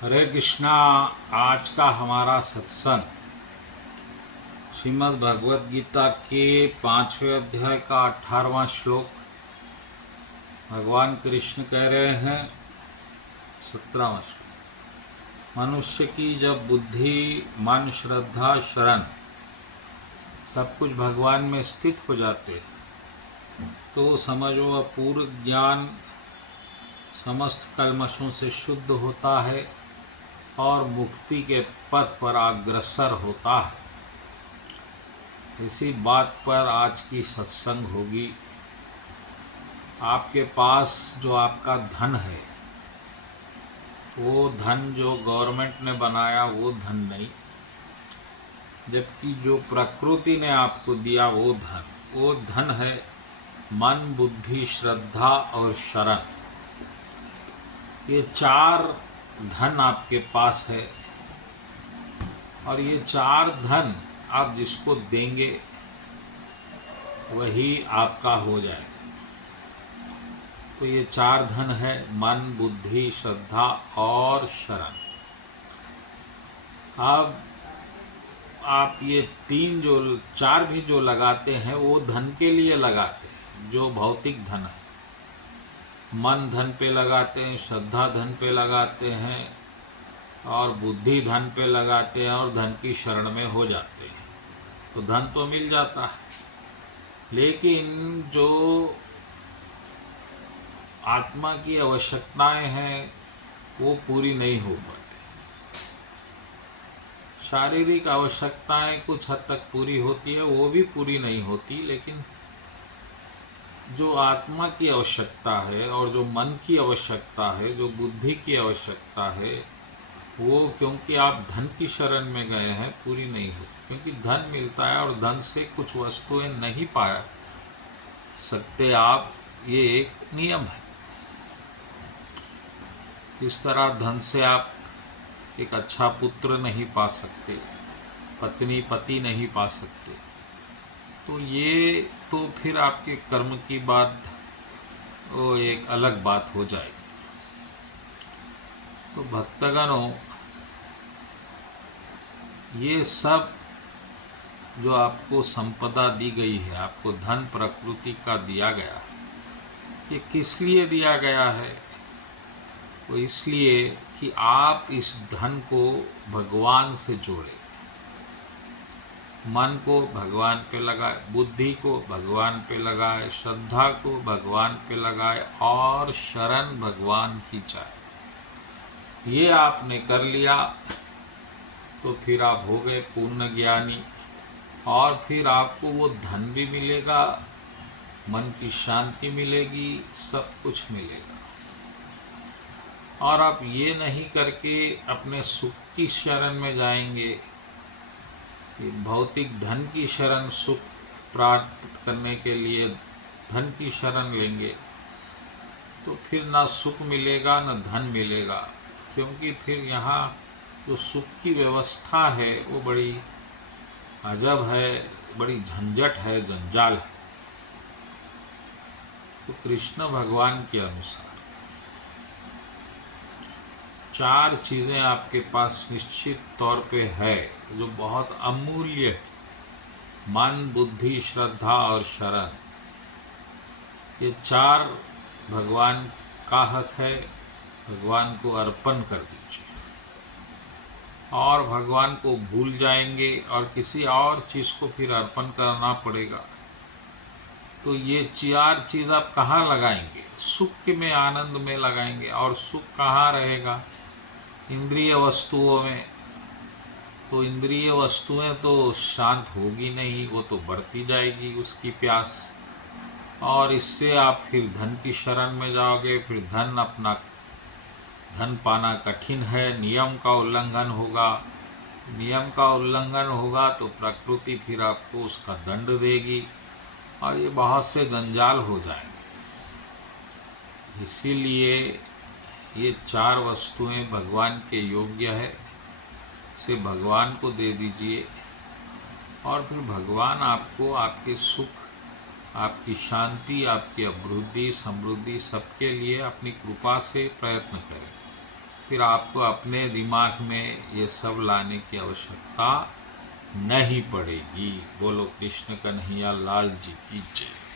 हरे कृष्णा। आज का हमारा सत्संग श्रीमद् भगवद गीता के 5वें अध्याय का 18वां श्लोक। भगवान कृष्ण कह रहे हैं 17वां श्लोक। मनुष्य की जब बुद्धि मन श्रद्धा शरण सब कुछ भगवान में स्थित हो जाते तो समझो अपूर्व ज्ञान समस्त कल्मशों से शुद्ध होता है और मुक्ति के पथ पर अग्रसर होता है। इसी बात पर आज की सत्संग होगी। आपके पास जो आपका धन है वो धन जो गवर्नमेंट ने बनाया वो धन नहीं, जबकि जो प्रकृति ने आपको दिया वो धन है मन बुद्धि श्रद्धा और शरण। ये चार धन आपके पास है और ये चार धन आप जिसको देंगे वही आपका हो जाए। तो ये चार धन है मन बुद्धि श्रद्धा और शरण। अब आप ये तीन जो चार भी जो लगाते हैं वो धन के लिए लगाते हैं, जो भौतिक धन है। मन धन पे लगाते हैं, श्रद्धा धन पे लगाते हैं और बुद्धि धन पे लगाते हैं और धन की शरण में हो जाते हैं तो धन तो मिल जाता है। लेकिन जो आत्मा की आवश्यकताएं हैं वो पूरी नहीं हो पाती। शारीरिक आवश्यकताएं कुछ हद तक पूरी होती है, वो भी पूरी नहीं होती, लेकिन जो आत्मा की आवश्यकता है और जो मन की आवश्यकता है, जो बुद्धि की आवश्यकता है, वो क्योंकि आप धन की शरण में गए हैं पूरी नहीं होती। क्योंकि धन मिलता है और धन से कुछ वस्तुएं नहीं पा सकते आप, ये एक नियम है। इस तरह धन से आप एक अच्छा पुत्र नहीं पा सकते, पत्नी पति नहीं पा सकते। तो ये तो फिर आपके कर्म की बात वो एक अलग बात हो जाएगी। तो भक्तगणों, ये सब जो आपको संपदा दी गई है, आपको धन प्रकृति का दिया गया है, ये किस लिए दिया गया है? वो इसलिए कि आप इस धन को भगवान से जोड़े, मन को भगवान पे लगाए, बुद्धि को भगवान पे लगाए, श्रद्धा को भगवान पे लगाए और शरण भगवान की चाहे। ये आपने कर लिया तो फिर आप हो गए पूर्ण ज्ञानी और फिर आपको वो धन भी मिलेगा, मन की शांति मिलेगी, सब कुछ मिलेगा। और आप ये नहीं करके अपने सुख की शरण में जाएंगे, भौतिक धन की शरण, सुख प्राप्त करने के लिए धन की शरण लेंगे तो फिर ना सुख मिलेगा ना धन मिलेगा। क्योंकि फिर यहाँ जो सुख की व्यवस्था है वो बड़ी अजब है, बड़ी झंझट है, जंजाल है। तो कृष्ण भगवान के अनुसार चार चीज़ें आपके पास निश्चित तौर पे है जो बहुत अमूल्य है, मन बुद्धि श्रद्धा और शरण। ये चार भगवान का हक है, भगवान को अर्पण कर दीजिए। और भगवान को भूल जाएंगे और किसी और चीज़ को फिर अर्पण करना पड़ेगा। तो ये चार चीज़ आप कहाँ लगाएंगे? सुख में आनंद में लगाएंगे। और सुख कहाँ रहेगा? इंद्रिय वस्तुओं में। तो इंद्रिय वस्तुएं तो शांत होगी नहीं, वो तो बढ़ती जाएगी उसकी प्यास। और इससे आप फिर धन की शरण में जाओगे, फिर धन पाना कठिन है, नियम का उल्लंघन होगा। नियम का उल्लंघन होगा तो प्रकृति फिर आपको उसका दंड देगी और ये बहुत से जंजाल हो जाएंगे। इसीलिए ये चार वस्तुएं भगवान के योग्य है, से भगवान को दे दीजिए और फिर भगवान आपको आपके सुख, आपकी शांति, आपकी अभिवृद्धि समृद्धि सबके लिए अपनी कृपा से प्रयत्न करें। फिर आपको अपने दिमाग में ये सब लाने की आवश्यकता नहीं पड़ेगी। बोलो कृष्ण कन्हैया लाल जी की जय।